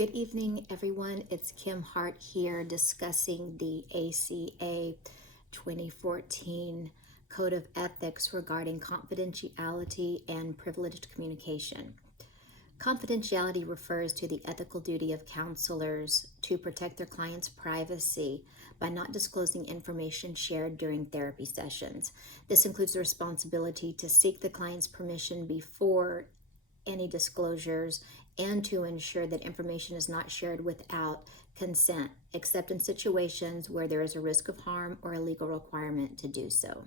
Good evening, everyone. It's Kim Hart here discussing the ACA 2014 Code of Ethics regarding confidentiality and privileged communication. Confidentiality refers to the ethical duty of counselors to protect their clients' privacy by not disclosing information shared during therapy sessions. This includes the responsibility to seek the client's permission before any disclosures and to ensure that information is not shared without consent, except in situations where there is a risk of harm or a legal requirement to do so.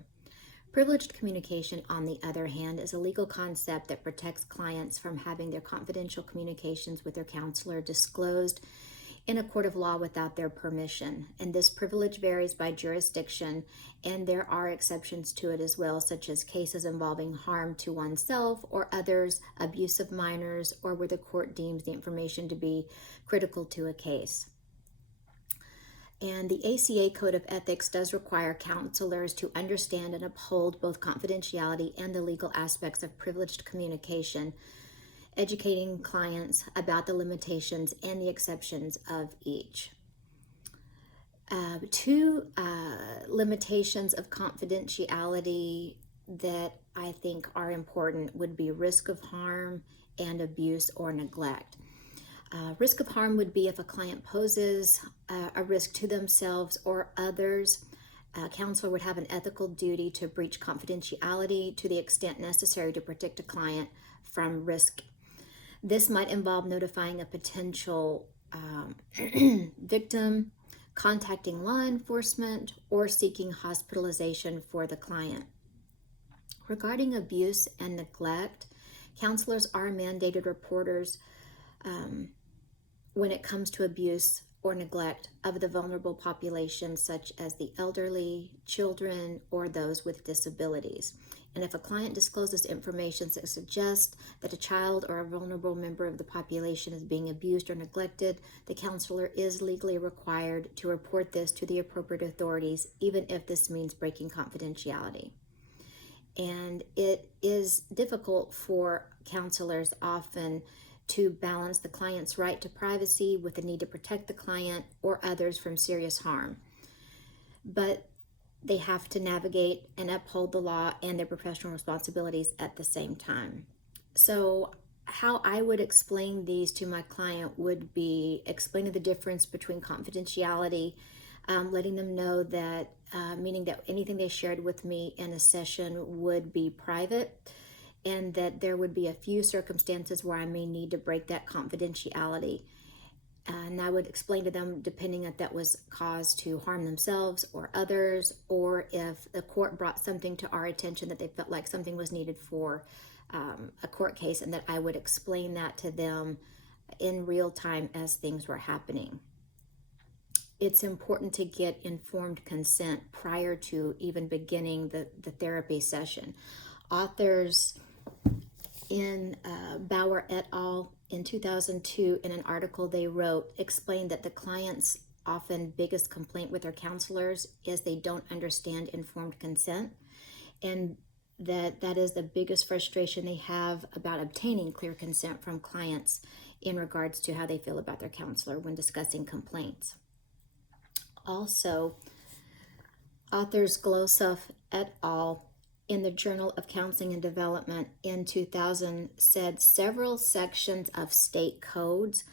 Privileged communication, on the other hand, is a legal concept that protects clients from having their confidential communications with their counselor disclosed in a court of law without their permission. And this privilege varies by jurisdiction, and there are exceptions to it as well, such as cases involving harm to oneself or others, abuse of minors, or where the court deems the information to be critical to a case. And the ACA Code of Ethics does require counselors to understand and uphold both confidentiality and the legal aspects of privileged communication, educating clients about the limitations and the exceptions of each. Two limitations of confidentiality that I think are important would be risk of harm and abuse or neglect. Risk of harm would be if a client poses a risk to themselves or others. A counselor would have an ethical duty to breach confidentiality to the extent necessary to protect a client from risk. This might involve notifying a potential victim, contacting law enforcement, or seeking hospitalization for the client. Regarding abuse and neglect, counselors are mandated reporters when it comes to abuse or neglect of the vulnerable population, such as the elderly, children, or those with disabilities. And if a client discloses information that suggests that a child or a vulnerable member of the population is being abused or neglected, the counselor is legally required to report this to the appropriate authorities, even if this means breaking confidentiality. And it is difficult for counselors often to balance the client's right to privacy with the need to protect the client or others from serious harm. But they have to navigate and uphold the law and their professional responsibilities at the same time. So how I would explain these to my client would be explaining the difference between confidentiality, letting them know that, meaning that anything they shared with me in a session would be private, and that there would be a few circumstances where I may need to break that confidentiality. And I would explain to them, depending if that was caused to harm themselves or others, or if the court brought something to our attention that they felt like something was needed for a court case, and that I would explain that to them in real time as things were happening. It's important to get informed consent prior to even beginning the therapy session. Authors in Bauer et al. In 2002, in an article they wrote, explained that the client's often biggest complaint with their counselors is they don't understand informed consent, and that is the biggest frustration they have about obtaining clear consent from clients in regards to how they feel about their counselor when discussing complaints. Also, authors Glossop et al. In the Journal of Counseling and Development in 2000 said several sections of state codes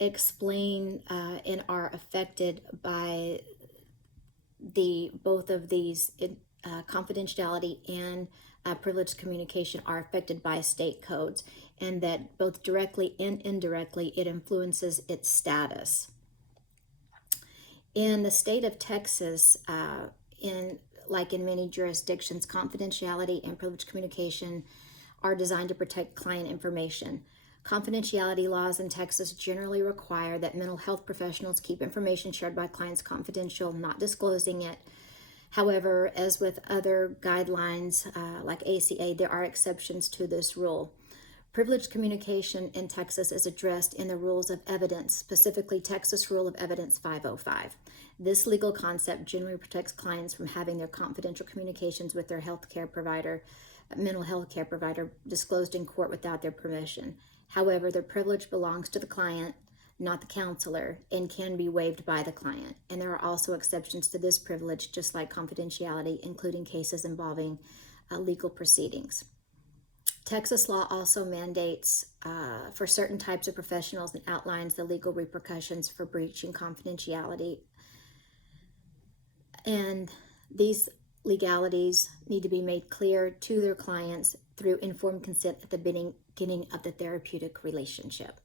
explain and are affected by both of these confidentiality and privileged communication are affected by state codes, and that both directly and indirectly it influences its status. In the state of Texas, like in many jurisdictions, confidentiality and privileged communication are designed to protect client information. Confidentiality laws in Texas generally require that mental health professionals keep information shared by clients confidential, not disclosing it. However, as with other guidelines like ACA, there are exceptions to this rule. Privileged communication in Texas is addressed in the Rules of Evidence, specifically Texas Rule of Evidence 505. This legal concept generally protects clients from having their confidential communications with their mental health care provider, disclosed in court without their permission. However, the privilege belongs to the client, not the counselor, and can be waived by the client. And there are also exceptions to this privilege, just like confidentiality, including cases involving legal proceedings. Texas law also mandates for certain types of professionals and outlines the legal repercussions for breaching confidentiality. And these legalities need to be made clear to their clients through informed consent at the beginning of the therapeutic relationship.